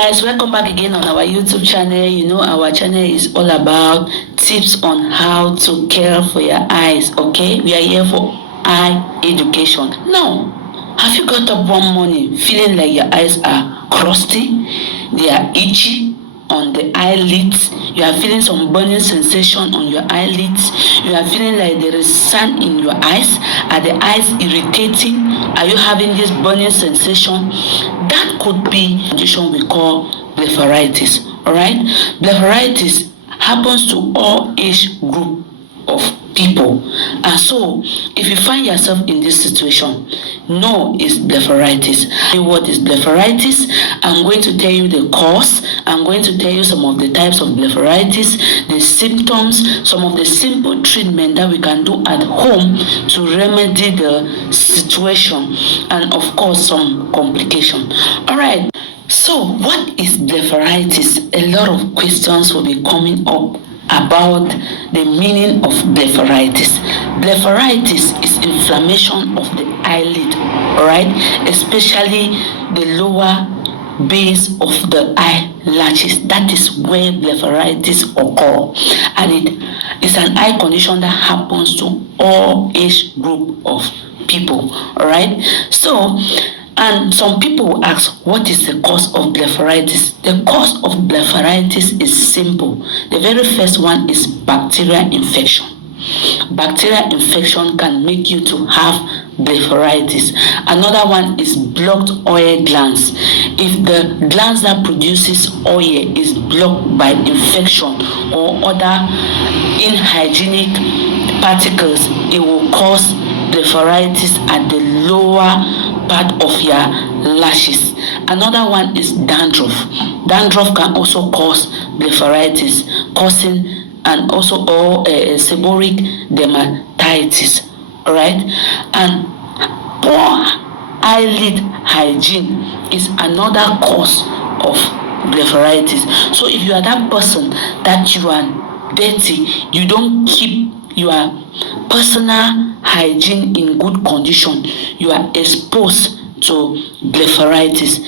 Guys, welcome back again on our YouTube channel. You know our channel is all about tips on how to care for your eyes. Okay, we are here for eye education. Now, have you got up one morning feeling like your eyes are crusty, they are itchy on the eyelids, you are feeling some burning sensation on your eyelids, you are feeling like there is sand in your eyes, are the eyes irritating, are you having this burning sensation? That could be a condition we call blepharitis. All right, blepharitis happens to all age group of people, and so if you find yourself in this situation, know it's blepharitis. What is blepharitis? I'm going to tell you the cause. I'm going to tell you some of the types of blepharitis, the symptoms, some of the simple treatment that we can do at home to remedy the situation, and of course some complication. All right, so what is blepharitis? A lot of questions will be coming up about the meaning of blepharitis. Blepharitis is inflammation of the eyelid, all right, especially the lower base of the eyelashes. That is where blepharitis occur, and it is an eye condition that happens to all age group of people. All right, so. And some people will ask, what is the cause of blepharitis? The cause of blepharitis is simple. The very first one is bacterial infection. Bacterial infection can make you to have blepharitis. Another one is blocked oil glands. If the glands that produces oil is blocked by infection or other inhygienic particles, it will cause blepharitis at the lower part of your lashes. Another one is dandruff. Dandruff can also cause blepharitis, causing and also seborrheic dermatitis. All right, and poor eyelid hygiene is another cause of blepharitis. So if you are that person that you are dirty, you don't keep your personal hygiene in good condition, you are exposed to blepharitis,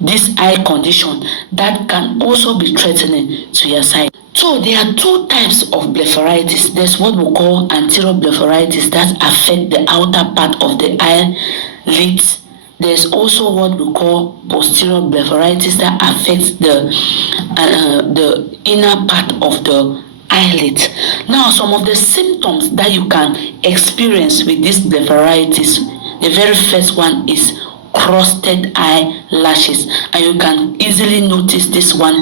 this eye condition that can also be threatening to your sight. So there are two types of blepharitis. There's what we call anterior blepharitis that affect the outer part of the eyelids. There's also what we call posterior blepharitis that affects the inner part of the eyelid. Now, some of the symptoms that you can experience with this blepharitis, the very first one is crusted eyelashes, and you can easily notice this one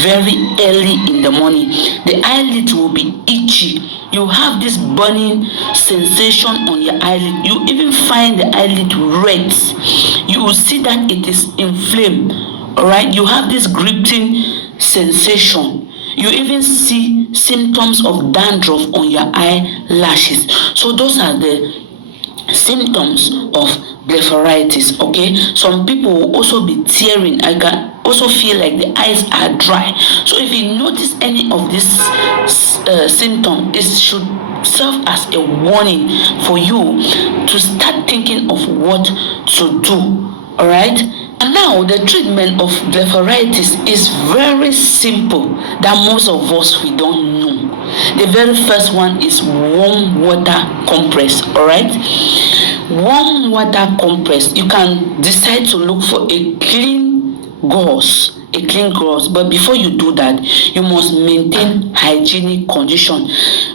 very early in the morning. The eyelid will be itchy. You have this burning sensation on your eyelid. You even find the eyelid red. You will see that it is inflamed. All right, you have this gripping sensation. You even see symptoms of dandruff on your eyelashes. So those are the symptoms of blepharitis. Okay, some people will also be tearing. I can also feel like the eyes are dry. So if you notice any of this symptom, it should serve as a warning for you to start thinking of what to do. All right, and now the treatment of blepharitis is very simple that most of us we don't know. The very first one is warm water compress. All right, warm water compress. You can decide to look for a clean gauze, but before you do that, you must maintain hygienic condition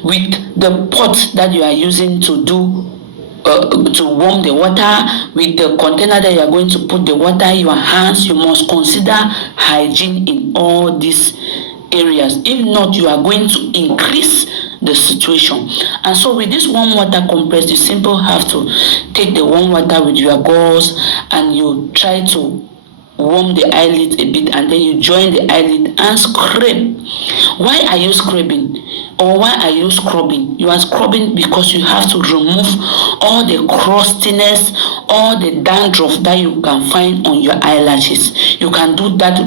with the pot that you are using to do to warm the water, with the container that you are going to put the water, your hands. You must consider hygiene in all these areas. If not, you are going to increase the situation. And so with this warm water compress, you simply have to take the warm water with your gauze and you try to warm the eyelid a bit, and then you join the eyelid and scrape. Why are you scraping? Or why are you scrubbing? You are scrubbing because you have to remove all the crustiness, all the dandruff that you can find on your eyelashes. You can do that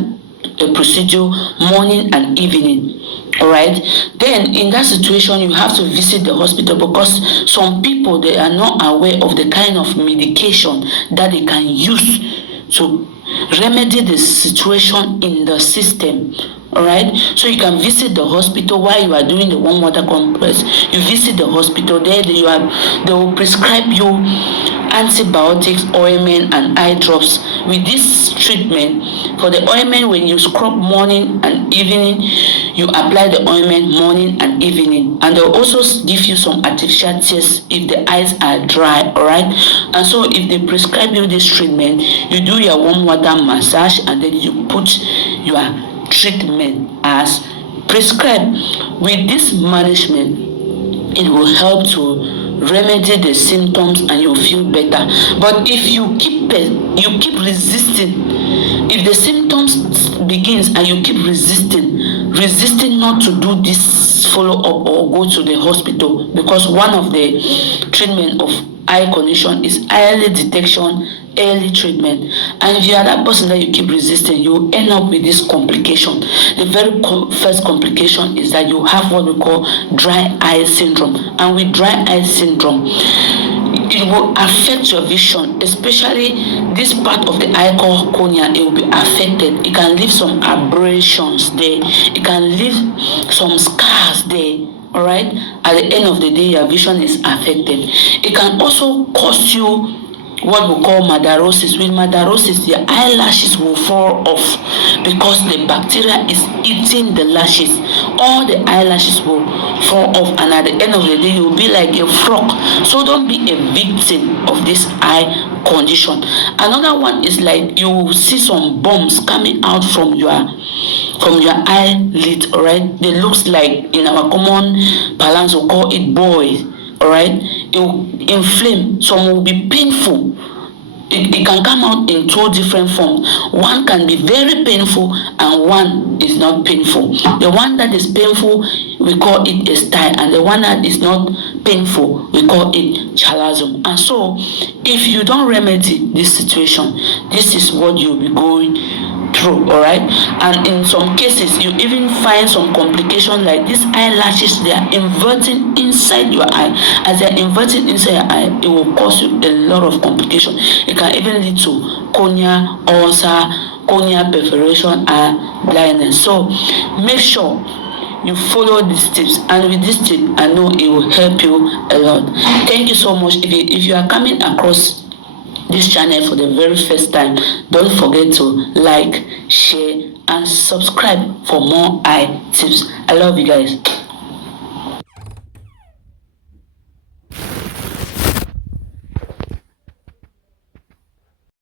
procedure morning and evening. All right, then in that situation you have to visit the hospital, because some people, they are not aware of the kind of medication that they can use to remedy the situation in the system. All right, so you can visit the hospital while you are doing the warm water compress. You visit the hospital, there they will prescribe you antibiotics, ointment, and eye drops. With this treatment, for the ointment, when you scrub morning and evening, you apply the ointment morning and evening, and they'll also give you some artificial tears if the eyes are dry. All right, and so if they prescribe you this treatment, you do your warm water massage, and then you put your treatment as prescribed. With this management, it will help to remedy the symptoms and you'll feel better. But if you keep resisting, if the symptoms begins and you keep resisting not to do this follow up or go to the hospital, because one of the treatment of eye condition is eyelid detection, early treatment, and if you are that person that you keep resisting, you end up with this complication. The very first complication is that you have what we call dry eye syndrome, and with dry eye syndrome, it will affect your vision, especially this part of the eye called cornea. It will be affected. It can leave some abrasions there. It can leave some scars there. All right, at the end of the day, your vision is affected. It can also cause you what we call madarosis. With madarosis, the eyelashes will fall off because the bacteria is eating the lashes. All the eyelashes will fall off, and at the end of the day, you'll be like a frog. So don't be a victim of this eye condition. Another one is like you will see some bumps coming out from your eyelid. All right, they looks like, in our common parlance, we call it boils. All right, it will inflame. Some will be painful. It can come out in two different forms. One can be very painful and one is not painful. The one that is painful, we call it a style, and the one that is not painful, we call it chalazion. And so if you don't remedy this situation, this is what you'll be going through. All right, and in some cases you even find some complication like these eyelashes, they are inverting inside your eye. As they are inverting inside your eye, it will cause you a lot of complication. It can even lead to cornea ulcer, cornea perforation, and blindness. So make sure you follow these tips, and with this tip, I know it will help you a lot. Thank you so much. If you are coming across this channel for the very first time, don't forget to like, share, and subscribe for more eye tips. I love you guys.